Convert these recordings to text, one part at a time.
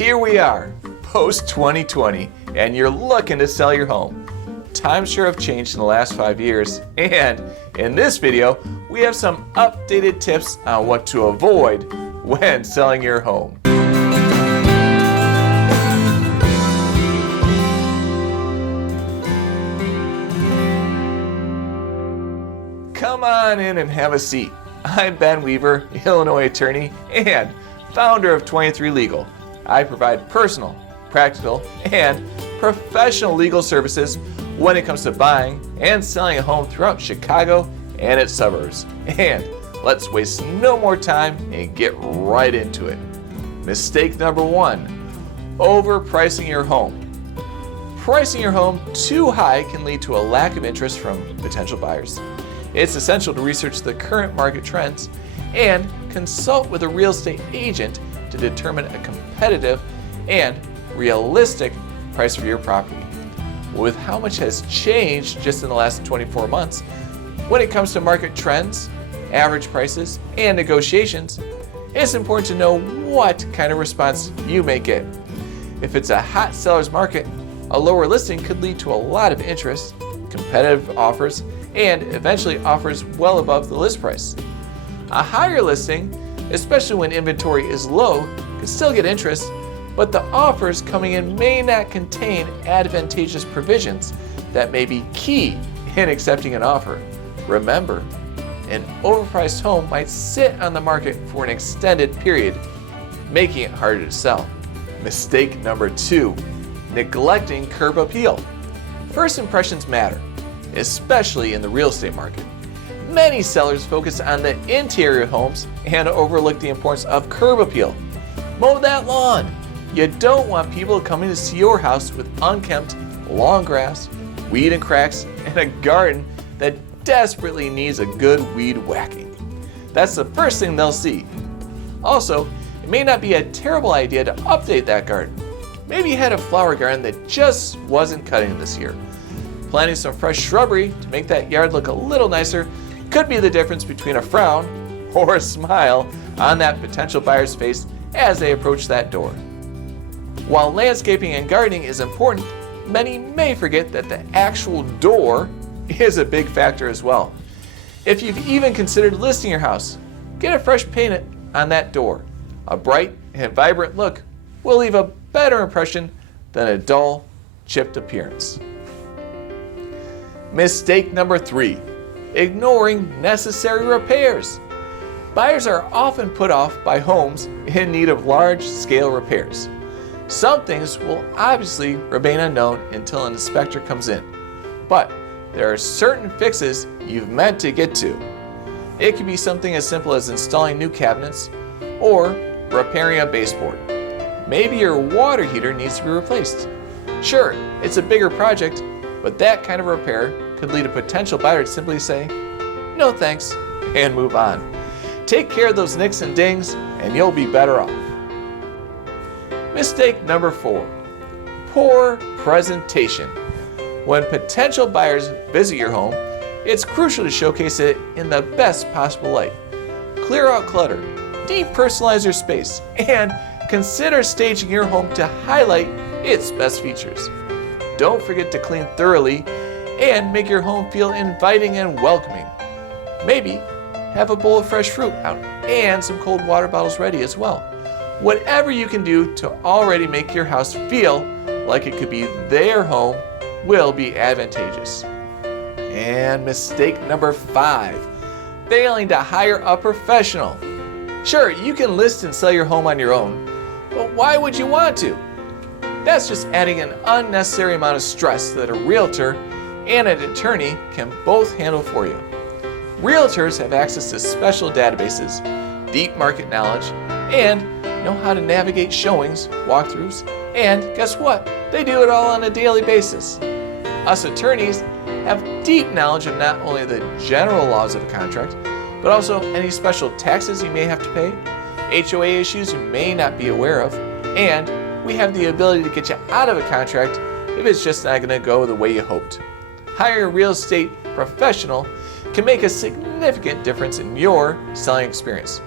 Here we are, post 2020, and you're looking to sell your home. Times sure have changed in the last 5 years, and in this video, we have some updated tips on what to avoid when selling your home. Come on in and have a seat. I'm Ben Weaver, Illinois attorney and founder of 23 Legal. I provide personal, practical, and professional legal services when it comes to buying and selling a home throughout Chicago and its suburbs. And let's waste no more time and get right into it. Mistake number 1, overpricing your home. Pricing your home too high can lead to a lack of interest from potential buyers. It's essential to research the current market trends and consult with a real estate agent to determine a competitive and realistic price for your property. With how much has changed just in the last 24 months, when it comes to market trends, average prices, and negotiations, it's important to know what kind of response you may get. If it's a hot seller's market, a lower listing could lead to a lot of interest, competitive offers, and eventually offers well above the list price. A higher listing, especially when inventory is low, can still get interest, but the offers coming in may not contain advantageous provisions that may be key in accepting an offer. Remember, an overpriced home might sit on the market for an extended period, making it harder to sell. Mistake number 2, neglecting curb appeal. First impressions matter, especially in the real estate market. Many sellers focus on the interior homes and overlook the importance of curb appeal. Mow that lawn. You don't want people coming to see your house with unkempt, long grass, weed and cracks, and a garden that desperately needs a good weed whacking. That's the first thing they'll see. Also, it may not be a terrible idea to update that garden. Maybe you had a flower garden that just wasn't cutting this year. Planting some fresh shrubbery to make that yard look a little nicer could be the difference between a frown or a smile on that potential buyer's face as they approach that door. While landscaping and gardening is important, many may forget that the actual door is a big factor as well. If you've even considered listing your house, get a fresh paint on that door. A bright and vibrant look will leave a better impression than a dull, chipped appearance. Mistake number 3, ignoring necessary repairs. Buyers are often put off by homes in need of large-scale repairs. Some things will obviously remain unknown until an inspector comes in, but there are certain fixes you've meant to get to. It can be something as simple as installing new cabinets or repairing a baseboard. Maybe your water heater needs to be replaced. Sure, it's a bigger project, but that kind of repair could lead a potential buyer to simply say, "No thanks," and move on. Take care of those nicks and dings, and you'll be better off. Mistake number 4, poor presentation. When potential buyers visit your home, it's crucial to showcase it in the best possible light. Clear out clutter, depersonalize your space, and consider staging your home to highlight its best features. Don't forget to clean thoroughly and make your home feel inviting and welcoming. Maybe have a bowl of fresh fruit out and some cold water bottles ready as well. Whatever you can do to already make your house feel like it could be their home will be advantageous. And mistake number 5, failing to hire a professional. Sure, you can list and sell your home on your own, but why would you want to? That's just adding an unnecessary amount of stress that a realtor and an attorney can both handle for you. Realtors have access to special databases, deep market knowledge, and know how to navigate showings, walkthroughs, and guess what? They do it all on a daily basis. Us attorneys have deep knowledge of not only the general laws of a contract, but also any special taxes you may have to pay, HOA issues you may not be aware of, and we have the ability to get you out of a contract if it's just not going to go the way you hoped. Hiring a real estate professional can make a significant difference in your selling experience.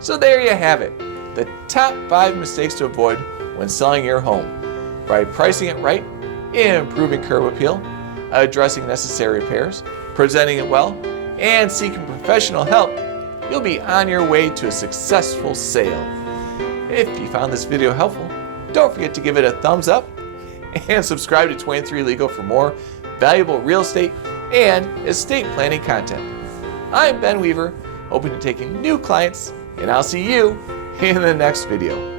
So there you have it, the top 5 mistakes to avoid when selling your home. By pricing it right, improving curb appeal, addressing necessary repairs, presenting it well, and seeking professional help, you'll be on your way to a successful sale. If you found this video helpful, don't forget to give it a thumbs up and subscribe to 23 Legal for more valuable real estate and estate planning content. I'm Ben Weaver, hoping to take in new clients, and I'll see you in the next video.